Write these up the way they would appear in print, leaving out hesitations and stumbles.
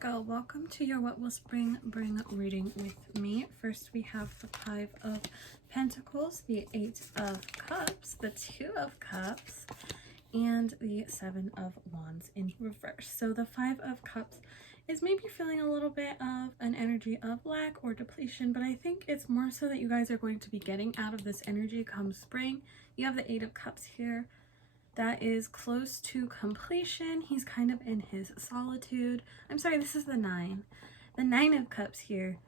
Virgo, welcome to your What Will Spring Bring reading with me. First, we have the Five of Pentacles, the Eight of Cups, the Two of Cups, and the Seven of Wands in reverse. So the Five of Cups is maybe feeling a little bit of an energy of lack or depletion, but I think it's more so that you guys are going to be getting out of this energy come spring. You have the Eight of Cups here. That is close to completion. He's kind of in his solitude. I'm sorry, this is the Nine. The Nine of Cups here,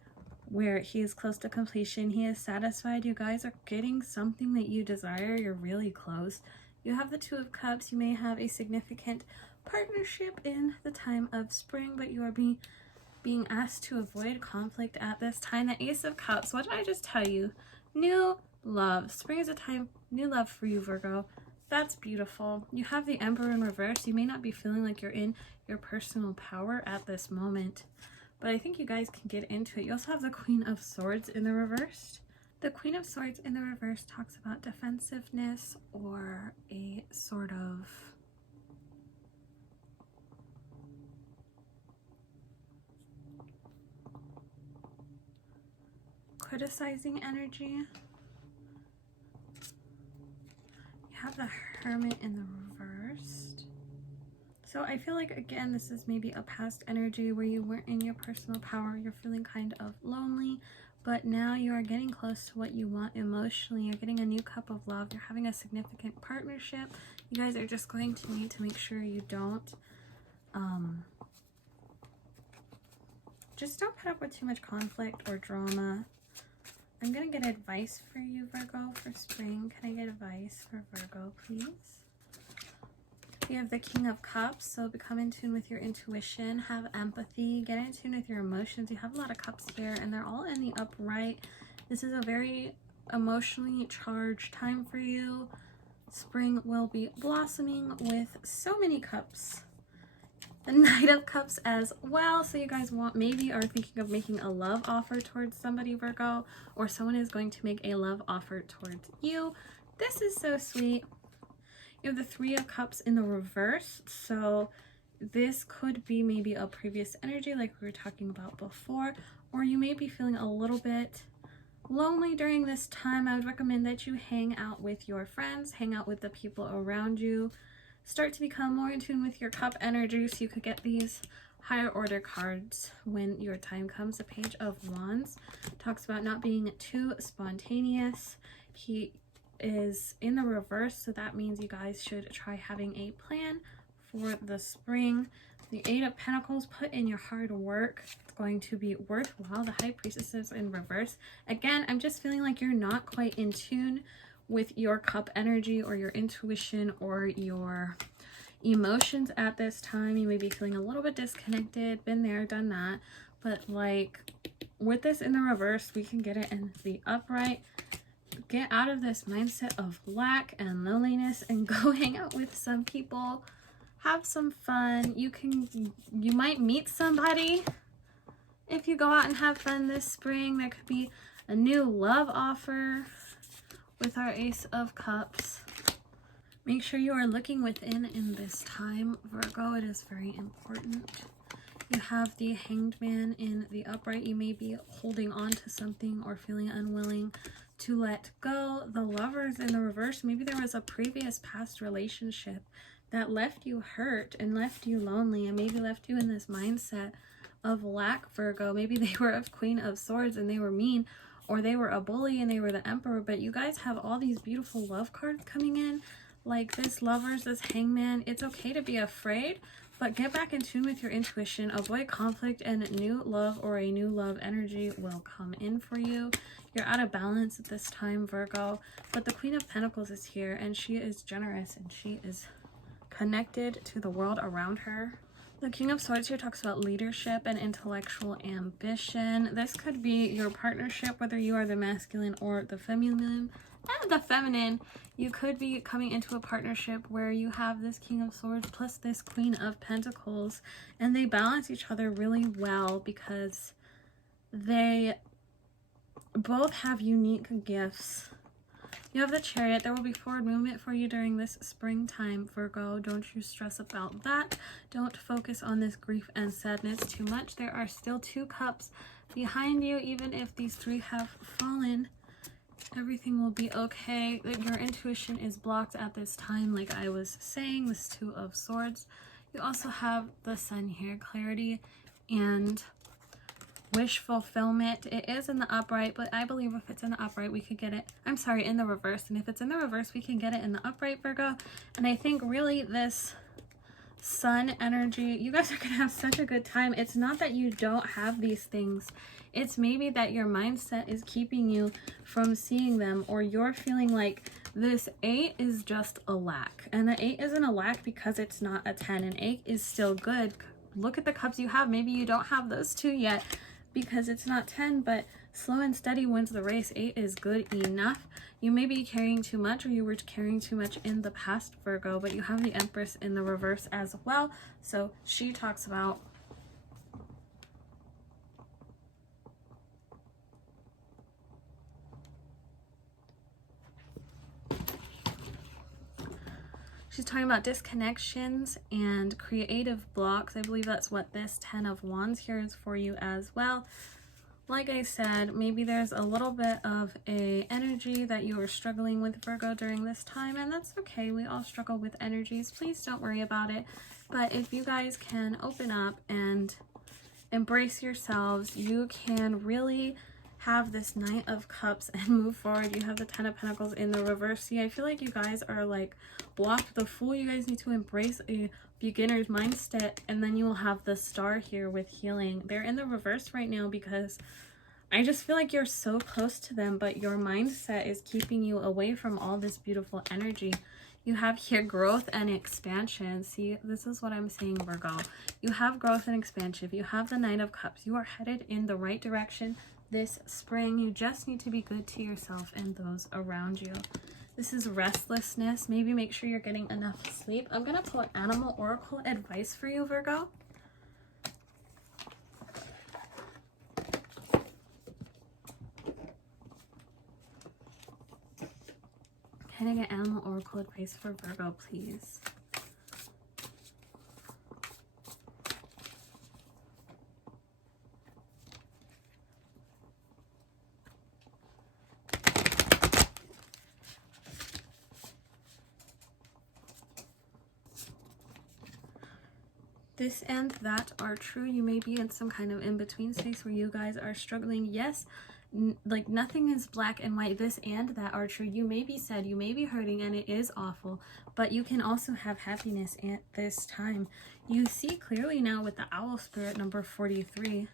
where he is close to completion. He is satisfied. You guys are getting something that you desire. You're really close. You have the Two of Cups. You may have a significant partnership in the time of spring, but you are being asked to avoid conflict at this time. The Ace of Cups, what did I just tell you? New love. Spring is a time, new love for you, Virgo. That's beautiful. You have the Emperor in reverse. You may not be feeling like you're in your personal power at this moment, but I think you guys can get into it. You also have the Queen of Swords in the reverse. The Queen of Swords in the reverse talks about defensiveness or a sort of criticizing energy. Have the Hermit in the reverse. So I feel like, again, this is maybe a past energy where you weren't in your personal power. You're feeling kind of lonely, but now you are getting close to what you want emotionally. You're getting a new cup of love. You're having a significant partnership. You guys are just going to need to make sure you don't just don't put up with too much conflict or drama. I'm going to get advice for you, Virgo, for spring. Can I get advice for Virgo, please? You have the King of Cups, so become in tune with your intuition. Have empathy. Get in tune with your emotions. You have a lot of cups here, and they're all in the upright. This is a very emotionally charged time for you. Spring will be blossoming with so many cups. The Knight of Cups as well. So you guys maybe are thinking of making a love offer towards somebody, Virgo, or someone is going to make a love offer towards you. This is so sweet. You have the Three of Cups in the reverse. So this could be maybe a previous energy like we were talking about before, or you may be feeling a little bit lonely during this time. I would recommend that you hang out with your friends, hang out with the people around you. Start to become more in tune with your cup energy so you could get these higher order cards when your time comes. The Page of Wands talks about not being too spontaneous. He is in the reverse, so that means you guys should try having a plan for the spring. The Eight of Pentacles, put in your hard work. It's going to be worthwhile. The High Priestess is in reverse. Again, I'm just feeling like you're not quite in tune with your cup energy or your intuition or your emotions at this time. You may be feeling a little bit disconnected, been there, done that, but like with this in the reverse, we can get it in the upright. Get out of this mindset of lack and loneliness and go hang out with some people, have some fun. You might meet somebody if you go out and have fun this spring. There could be a new love offer with our Ace of Cups. Make sure you are looking within in this time, Virgo. It is very important. You have the Hanged Man in the upright. You may be holding on to something or feeling unwilling to let go. The Lovers in the reverse. Maybe there was a previous past relationship that left you hurt and left you lonely and maybe left you in this mindset of lack, Virgo. Maybe they were a Queen of Swords and they were mean, or they were a bully and they were the Emperor, but you guys have all these beautiful love cards coming in, like this Lovers, this Hangman. It's okay to be afraid, but get back in tune with your intuition, avoid conflict, and new love or a new love energy will come in for you. You're out of balance at this time, Virgo, but the Queen of Pentacles is here, and she is generous, and she is connected to the world around her. The King of Swords here talks about leadership and intellectual ambition. This could be your partnership, whether you are the masculine or the feminine. You could be coming into a partnership where you have this King of Swords plus this Queen of Pentacles, and they balance each other really well because they both have unique gifts You have the Chariot. There will be forward movement for you during this springtime, Virgo. Don't you stress about that. Don't focus on this grief and sadness too much. There are still 2 cups behind you. Even if these 3 have fallen, everything will be okay. Your intuition is blocked at this time, like I was saying, this 2 of Swords. You also have the Sun here, clarity and wish fulfillment. It is in the upright, but I believe if it's in the upright, we could get it. I'm sorry, in the reverse. And if it's in the reverse, we can get it in the upright, Virgo. And I think really this Sun energy, you guys are going to have such a good time. It's not that you don't have these things. It's maybe that your mindset is keeping you from seeing them, or you're feeling like this 8 is just a lack. And the 8 isn't a lack because it's not a 10. An 8 is still good. Look at the cups you have. Maybe you don't have those 2 yet because it's not 10, but slow and steady wins the race. 8 is good enough. You may be carrying too much, or you were carrying too much in the past, Virgo, but you have the Empress in the reverse as well. So she talks about she's talking about disconnections and creative blocks. I believe that's what this 10 of Wands here is for you as well. Like I said, maybe there's a little bit of a energy that you are struggling with, Virgo, during this time, and that's okay. We all struggle with energies. Please don't worry about it. But if you guys can open up and embrace yourselves, you can really have this Knight of Cups and move forward. You have the 10 of Pentacles in the reverse. See, I feel like you guys are like walk the fool. You guys need to embrace a beginner's mindset, and then you will have the Star here with healing. They're in the reverse right now because I just feel like you're so close to them, but your mindset is keeping you away from all this beautiful energy. You have here growth and expansion. See, this is what I'm saying, Virgo. You have growth and expansion. You have the Knight of Cups. You are headed in the right direction this spring. You just need to be good to yourself and those around you. This is restlessness. Maybe make sure you're getting enough sleep. I'm going to pull Animal Oracle advice for you, Virgo. Can I get Animal Oracle advice for Virgo, please? This and that are true. You may be in some kind of in-between space where you guys are struggling. Yes, like nothing is black and white. This and that are true. You may be sad, you may be hurting, and it is awful, but you can also have happiness at this time. You see clearly now with the Owl Spirit number 43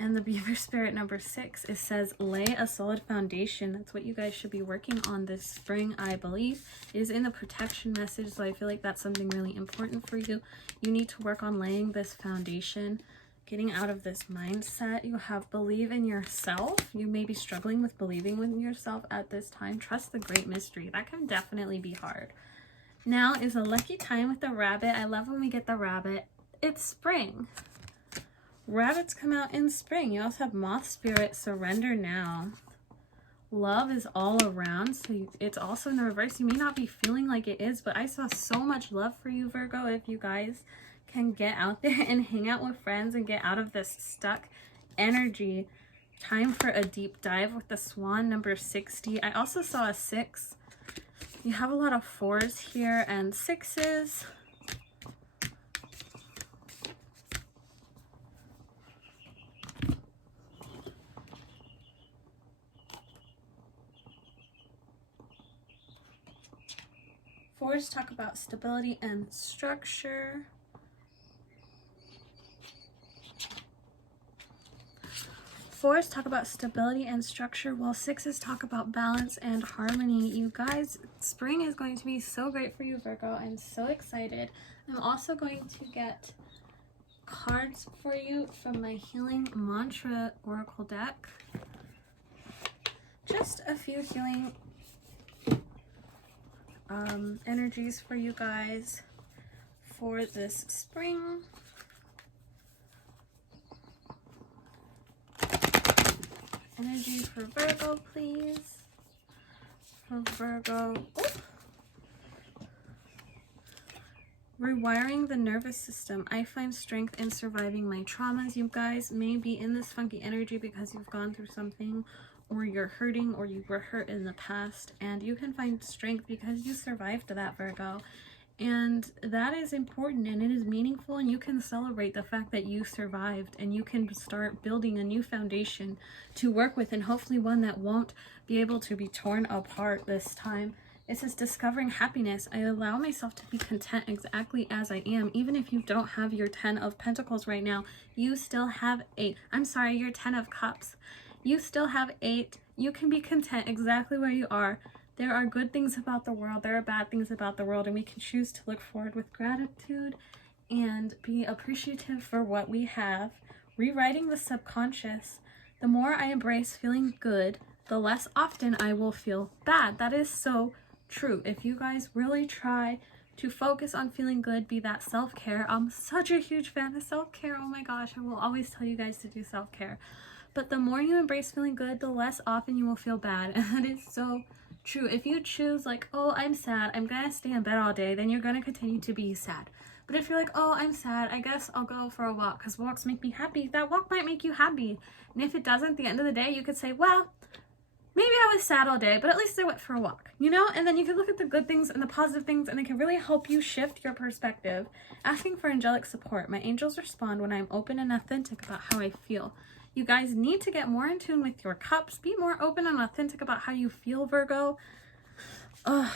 and the Beaver Spirit number 6. It says lay a solid foundation. That's what you guys should be working on this spring, I believe. It is in the protection message, so I feel like that's something really important for you. You need to work on laying this foundation, getting out of this mindset. You have believe in yourself. You may be struggling with believing in yourself at this time. Trust the great mystery. That can definitely be hard. Now is a lucky time with the rabbit. I love when we get the rabbit. It's spring. Rabbits come out in spring. You also have Moth Spirit, surrender now. Love is all around, so it's also in the reverse. You may not be feeling like it is, but I saw so much love for you, Virgo. If you guys can get out there and hang out with friends and get out of this stuck energy. Time for a deep dive with the Swan number 60. I also saw a 6. You have a lot of 4s here and 6s. Fours talk about stability and structure. Fours talk about stability and structure, while 6s talk about balance and harmony. You guys, spring is going to be so great for you, Virgo. I'm so excited. I'm also going to get cards for you from my Healing Mantra Oracle deck. Just a few healing energies for you guys for this spring. Energy for Virgo, please. for Virgo. Ooh. Rewiring the nervous system. I find strength in surviving my traumas. You guys may be in this funky energy because you've gone through something, or you're hurting, or you were hurt in the past, and you can find strength because you survived that, Virgo. And that is important, and it is meaningful, and you can celebrate the fact that you survived, and you can start building a new foundation to work with, and hopefully one that won't be able to be torn apart this time. It says discovering happiness. I allow myself to be content exactly as I am. Even if you don't have your 10 of Pentacles right now, you still have 8. I'm sorry, your 10 of Cups. You still have 8. You can be content exactly where you are. There are good things about the world. There are bad things about the world. And we can choose to look forward with gratitude and be appreciative for what we have. Rewriting the subconscious. The more I embrace feeling good, the less often I will feel bad. That is so true. If you guys really try to focus on feeling good, be that self-care. I'm such a huge fan of self-care. Oh my gosh, I will always tell you guys to do self-care. But the more you embrace feeling good, the less often you will feel bad. And that is so true. If you choose like, oh, I'm sad, I'm gonna stay in bed all day, then you're gonna continue to be sad. But if you're like, oh, I'm sad, I guess I'll go for a walk because walks make me happy, that walk might make you happy. And if it doesn't, at the end of the day, you could say, well, maybe I was sad all day, but at least I went for a walk, you know? And then you can look at the good things and the positive things, and they can really help you shift your perspective. Asking for angelic support. My angels respond when I'm open and authentic about how I feel. You guys need to get more in tune with your cups. Be more open and authentic about how you feel, Virgo. Ugh,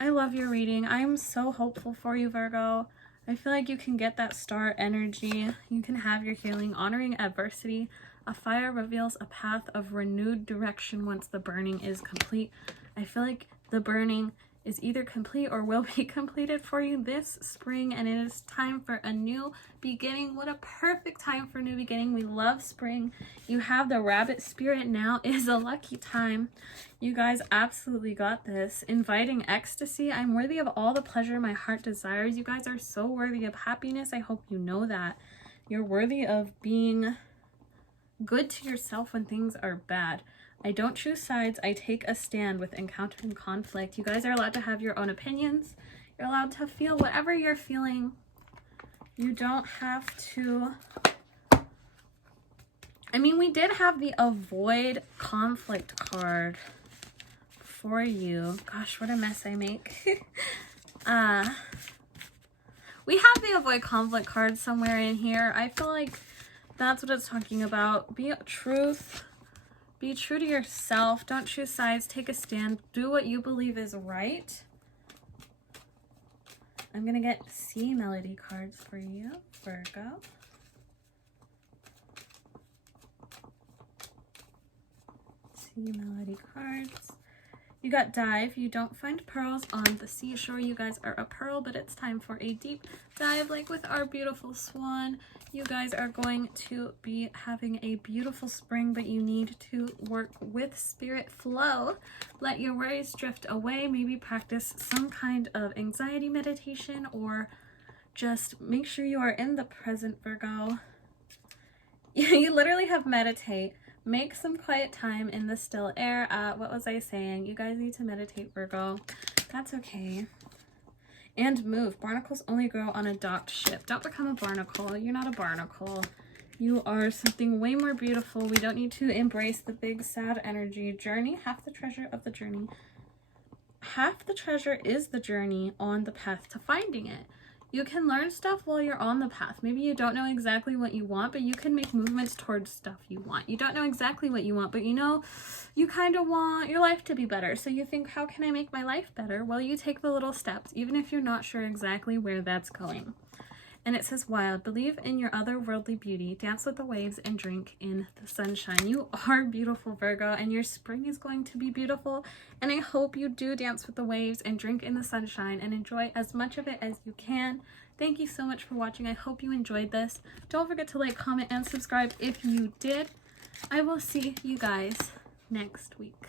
I love your reading. I'm so hopeful for you, Virgo. I feel like you can get that star energy. You can have your healing. Honoring adversity. A fire reveals a path of renewed direction once the burning is complete. I feel like the burning is either complete or will be completed for you this spring, and it is time for a new beginning. What a perfect time for a new beginning. We love spring. You have the rabbit spirit. Now is a lucky time. You guys absolutely got this. Inviting ecstasy. I'm worthy of all the pleasure my heart desires. You guys are so worthy of happiness. I hope you know that. You're worthy of being good to yourself when things are bad. I don't choose sides. I take a stand with encountering conflict. You guys are allowed to have your own opinions. You're allowed to feel whatever you're feeling. You don't have to... I mean, we did have the avoid conflict card for you. Gosh, what a mess I make. We have the avoid conflict card somewhere in here. I feel like that's what it's talking about. Be truth. Be true to yourself. Don't choose sides. Take a stand. Do what you believe is right. I'm going to get C melody cards for you, Virgo. C melody cards. You got dive. You don't find pearls on the seashore. You guys are a pearl, but it's time for a deep dive like with our beautiful swan. You guys are going to be having a beautiful spring, but you need to work with spirit flow. Let your worries drift away. Maybe practice some kind of anxiety meditation, or just make sure you are in the present, Virgo. You literally have meditate. Make some quiet time in the still air. What was I saying? You guys need to meditate, Virgo. That's okay. And move. Barnacles only grow on a docked ship. Don't become a barnacle. You're not a barnacle. You are something way more beautiful. We don't need to embrace the big sad energy. Journey, half the treasure of the journey. Half the treasure is the journey on the path to finding it. You can learn stuff while you're on the path. Maybe you don't know exactly what you want, but you can make movements towards stuff you want. You don't know exactly what you want, but you know you kind of want your life to be better. So you think, how can I make my life better? Well, you take the little steps, even if you're not sure exactly where that's going. And it says, wild, believe in your otherworldly beauty, dance with the waves, and drink in the sunshine. You are beautiful, Virgo, and your spring is going to be beautiful. And I hope you do dance with the waves and drink in the sunshine and enjoy as much of it as you can. Thank you so much for watching. I hope you enjoyed this. Don't forget to like, comment, and subscribe if you did. I will see you guys next week.